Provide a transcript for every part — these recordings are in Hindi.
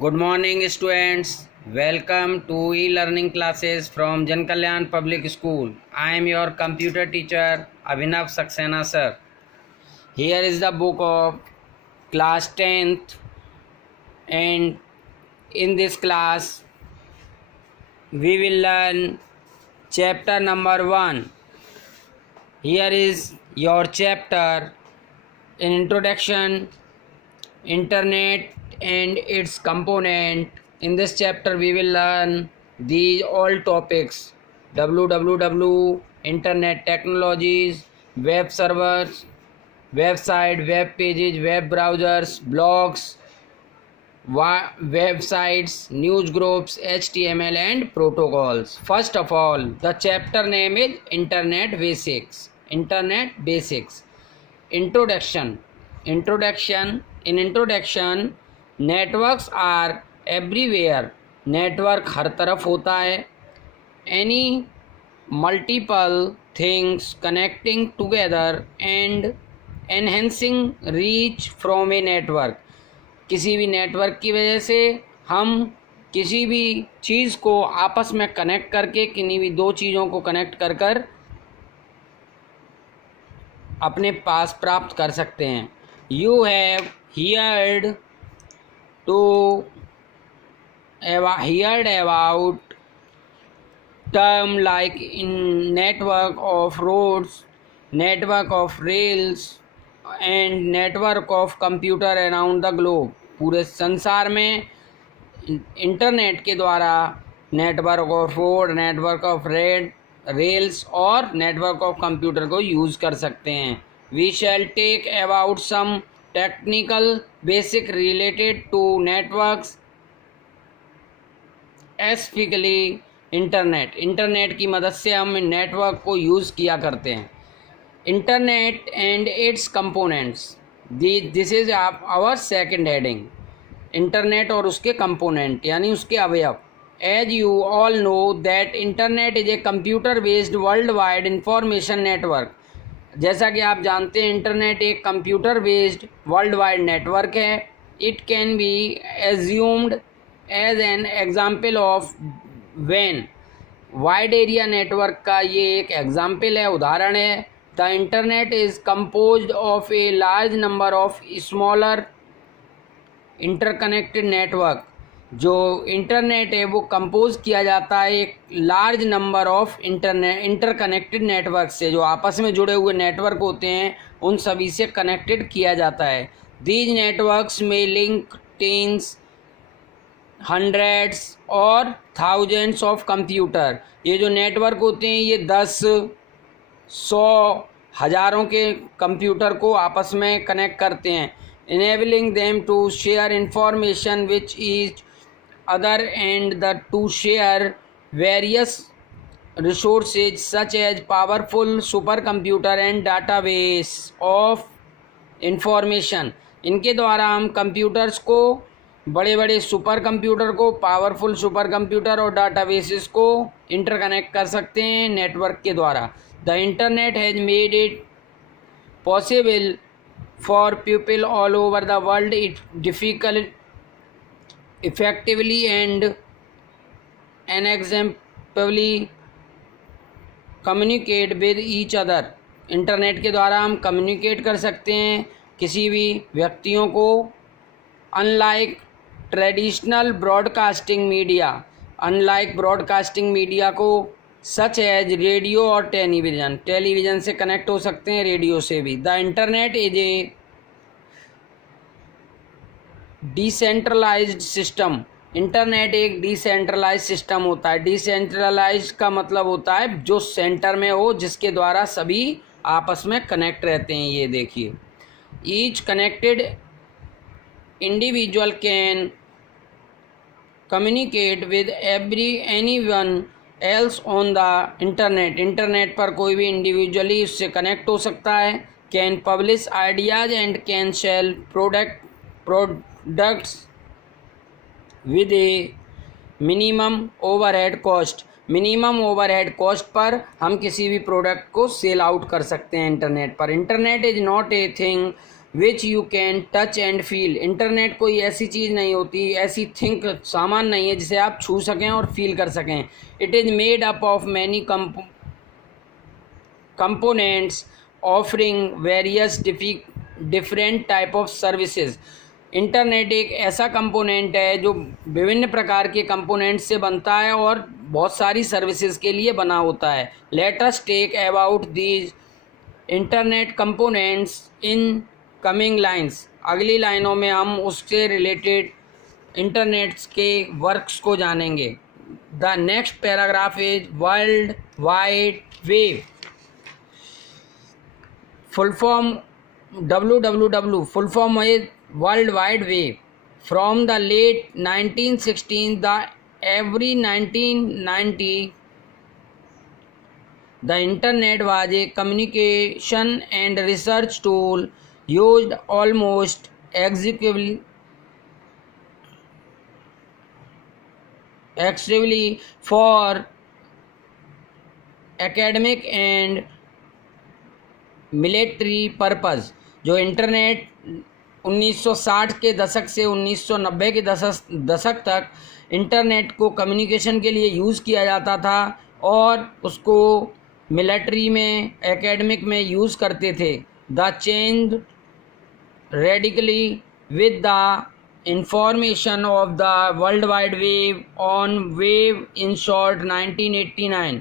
Good morning, students. Welcome to e-learning classes from Jan Kalyan Public School. I am your computer teacher Abhinav Saxena sir. Here is the book of class 10th, and in this class we will learn chapter number 1. Here is your chapter in introduction, internet and its component. In this chapter we will learn these all topics: www, internet technologies, web servers, website, web pages, web browsers, blogs, websites, news groups, HTML and protocols. First of all, the chapter name is Internet Basics. Internet Basics. Introduction. In introduction, networks are everywhere. Network हर तरफ होता है. Any multiple things connecting together and enhancing reach from a network. किसी भी नेटवर्क की वजह से हम किसी भी चीज़ को आपस में कनेक्ट करके, किन्हीं भी दो चीज़ों को कनेक्ट कर कर अपने पास प्राप्त कर सकते हैं. You have heard about term like in network of roads, network of rails and network of computer around the globe. पूरे संसार में इंटरनेट के द्वारा network of road, network of rails और नेटवर्क ऑफ कंप्यूटर को यूज़ कर सकते हैं. We shall take about some technical basic related to networks, specifically internet की मदद से हम नेटवर्क को यूज़ किया करते हैं. Internet and its components, this is our second heading. Internet और उसके कंपोनेंट यानी उसके अवयव. As you all know that internet is a computer based world wide information network. जैसा कि आप जानते हैं, इंटरनेट एक computer based world wide network है. It can be assumed as an example of वैन. वाइड एरिया नेटवर्क का ये एक एग्जाम्पल है, उदाहरण है. The internet is composed of a large number of smaller interconnected network. जो इंटरनेट है वो कंपोज किया जाता है एक large number of interconnected network से. जो आपस में जुड़े हुए नेटवर्क होते हैं उन सभी से कनेक्टेड किया जाता है. दीज नेटवर्क्स में लिंक टेंस, हंड्रेड्स और थाउजेंड्स ऑफ कंप्यूटर. ये जो नेटवर्क होते हैं ये 10, 100, हज़ारों के कंप्यूटर को आपस में कनेक्ट करते हैं. enabling them to share information with each other and to share various resources such as powerful supercomputer and database of information. इनके द्वारा हम कंप्यूटर्स को, बड़े बड़े सुपर कंप्यूटर को, पावरफुल सुपर कंप्यूटर और डाटाबेसेस को इंटरकनेक्ट कर सकते हैं नेटवर्क के द्वारा. The internet has made it possible for people all over the world it difficult effectively and unexamplely communicate with each other. Internet के द्वारा हम कम्युनिकेट कर सकते हैं किसी भी व्यक्तियों को. अनलाइक ट्रेडिशनल ब्रॉडकास्टिंग मीडिया को सच एज रेडियो और टेलीविज़न से कनेक्ट हो सकते हैं, रेडियो से भी. The internet is a decentralised system. Internet एक डिसेंट्रलाइज्ड सिस्टम होता है. डिसेंट्रलाइज्ड का मतलब होता है जो सेंटर में हो, जिसके द्वारा सभी आपस में कनेक्ट रहते हैं. ये देखिए, each connected individual can communicate with anyone else on the internet. Internet पर कोई भी इंडिविजुअली उससे कनेक्ट हो सकता है. Can publish ideas and can sell products with A minimum overhead cost. Minimum overhead cost per हम किसी भी प्रोडक्ट को सेल आउट कर सकते हैं इंटरनेट पर. Internet is not a thing which you can touch and feel. Internet कोई ऐसी चीज़ नहीं होती, ऐसी सामान नहीं है जिसे आप छू सकें और फील कर सकें। It is made up of many components offering various different type of services। Internet एक ऐसा कंपोनेंट है जो विभिन्न प्रकार के कंपोनेंट से बनता है और बहुत सारी सर्विसेज के लिए बना होता है। Let us take about these internet components in coming lines. अगली लाइनों में हम उससे रिलेटेड इंटरनेट्स के वर्क्स को जानेंगे। The next paragraph is world wide web. Full form www, full form है world wide web. From the late 1916 the every 1990 the internet was a communication and research tool used almost exclusively for academic and military purpose. जो इंटरनेट 1960 के दशक से 1990 के दशक तक इंटरनेट को कम्युनिकेशन के लिए यूज़ किया जाता था और उसको मिलिट्री में, एकेडमिक में यूज़ करते थे। The change radically with the information of the world wide web or web in short 1989।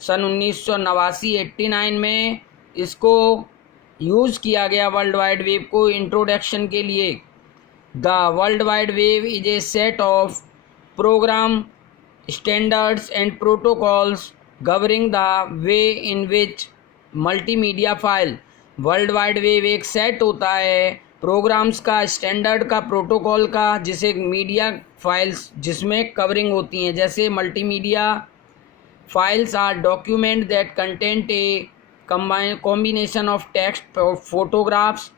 सन 1989 में इसको यूज़ किया गया वर्ल्ड वाइड वेव को इंट्रोडक्शन के लिए। The world wide web is a set of program standards and protocols governing the way in which multimedia file. World wide web एक सेट होता है प्रोग्राम्स का, स्टैंडर्ड का, प्रोटोकॉल का, जिसे मीडिया फाइल्स जिसमें कवरिंग होती हैं। जैसे multimedia files are document that content a combination of text, photographs,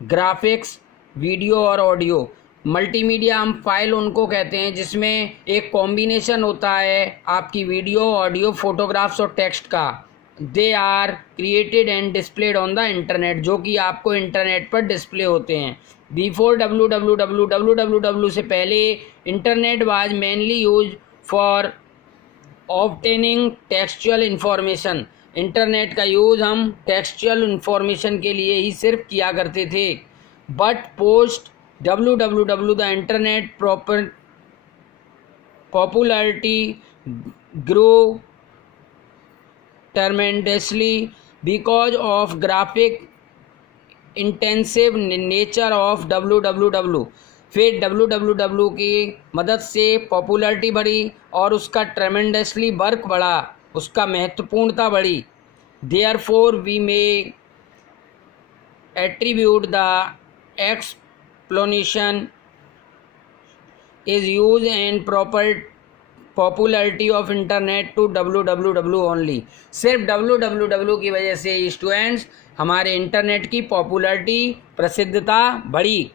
graphics, video और ऑडियो। मल्टीमीडिया हम फाइल उनको कहते हैं जिसमें एक कॉम्बिनेशन होता है आपकी वीडियो, ऑडियो, फोटोग्राफ्स और टेक्स्ट का। They are created and displayed on the internet, जो कि आपको इंटरनेट पर डिस्प्ले होते हैं। बिफोर www से पहले internet was mainly use for obtaining textual information. Internet का यूज़ हम टेक्सचुअल इंफॉर्मेशन के लिए ही सिर्फ किया करते थे। But post www the internet popularity grow tremendously because of graphic intensive nature of www। फिर www की मदद से पॉपुलरिटी बढ़ी और उसका ट्रेमेंडसली वर्क बढ़ा, उसका महत्वपूर्णता बढ़ी। Therefore we may attribute the explanation is use and proper popularity of internet to www only. सिर्फ www की वजह से स्टूडेंट्स हमारे इंटरनेट की पॉपुलरिटी, प्रसिद्धता बढ़ी।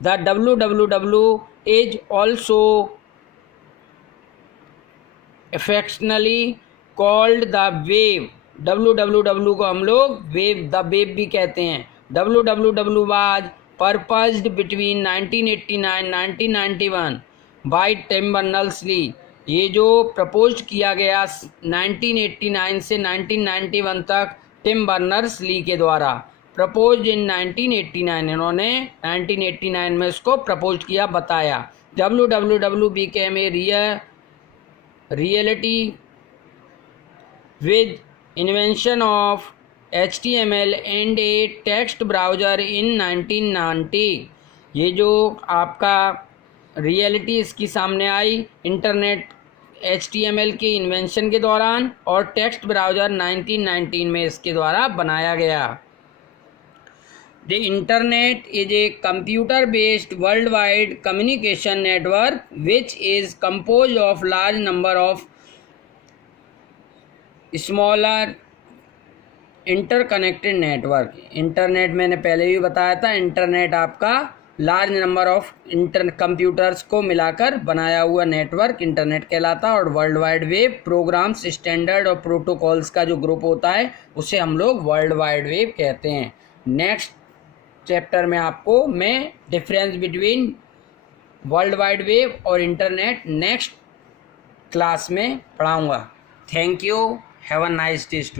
The www is also affectionately called the wave। www को हम लोग द वेव भी कहते हैं। www was proposed between 1989-1991 by Tim Berners Lee. ये जो प्रपोज किया गया 1989 से 1991 तक टिम बर्नर्स-ली के द्वारा, प्रपोज इन 1989, इन्होंने 1989 में इसको प्रपोज किया, बताया। www became a reality with invention of HTML and a text browser in 1990। ये जो आपका रियलिटी इसकी सामने आई इंटरनेट HTML के इन्वेंशन के दौरान और टेक्स्ट ब्राउज़र 1919 में इसके द्वारा बनाया गया। The internet is a computer based world wide communication network which is compose of large number of smaller interconnected network. Internet मैंने पहले भी बताया था, इंटरनेट आपका लार्ज नंबर ऑफ कंप्यूटर्स को मिलाकर बनाया हुआ नेटवर्क इंटरनेट कहलाता है। और world wide web programs, standard और प्रोटोकॉल्स का जो ग्रुप होता है उसे हम लोग वर्ल्ड वाइड वेब कहते हैं। नेक्स्ट चैप्टर में आपको मैं difference between world wide web और इंटरनेट नेक्स्ट क्लास में पढ़ाऊँगा। Thank you, have a nice day.